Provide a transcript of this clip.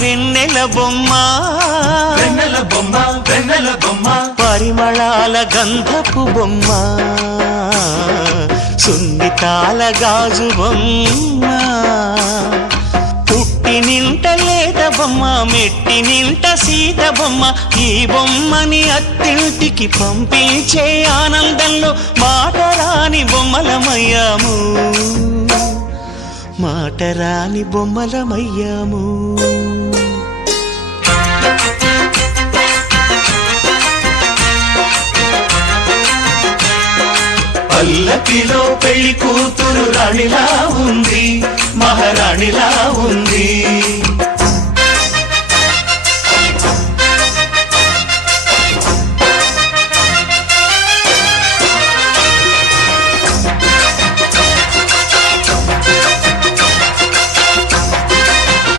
వెన్నెల బొమ్మ వెన్నెల బొమ్మ వెన్నెల బొమ్మ పరిమళాల గంధపు బొమ్మ సున్నితాల గాజు బొమ్మ పుట్టి నింట లేత బొమ్మ మెట్టి నింట సీత బొమ్మ ఈ బొమ్మని అత్తింటికి పంపించే ఆనందంలో మాటరాని బొమ్మలమయ్యాము మాటరాని బొమ్మలమయ్యాము పల్లకిలో పెళ్లి కూతురు రాణిలా ఉంది మహారాణిలా ఉంది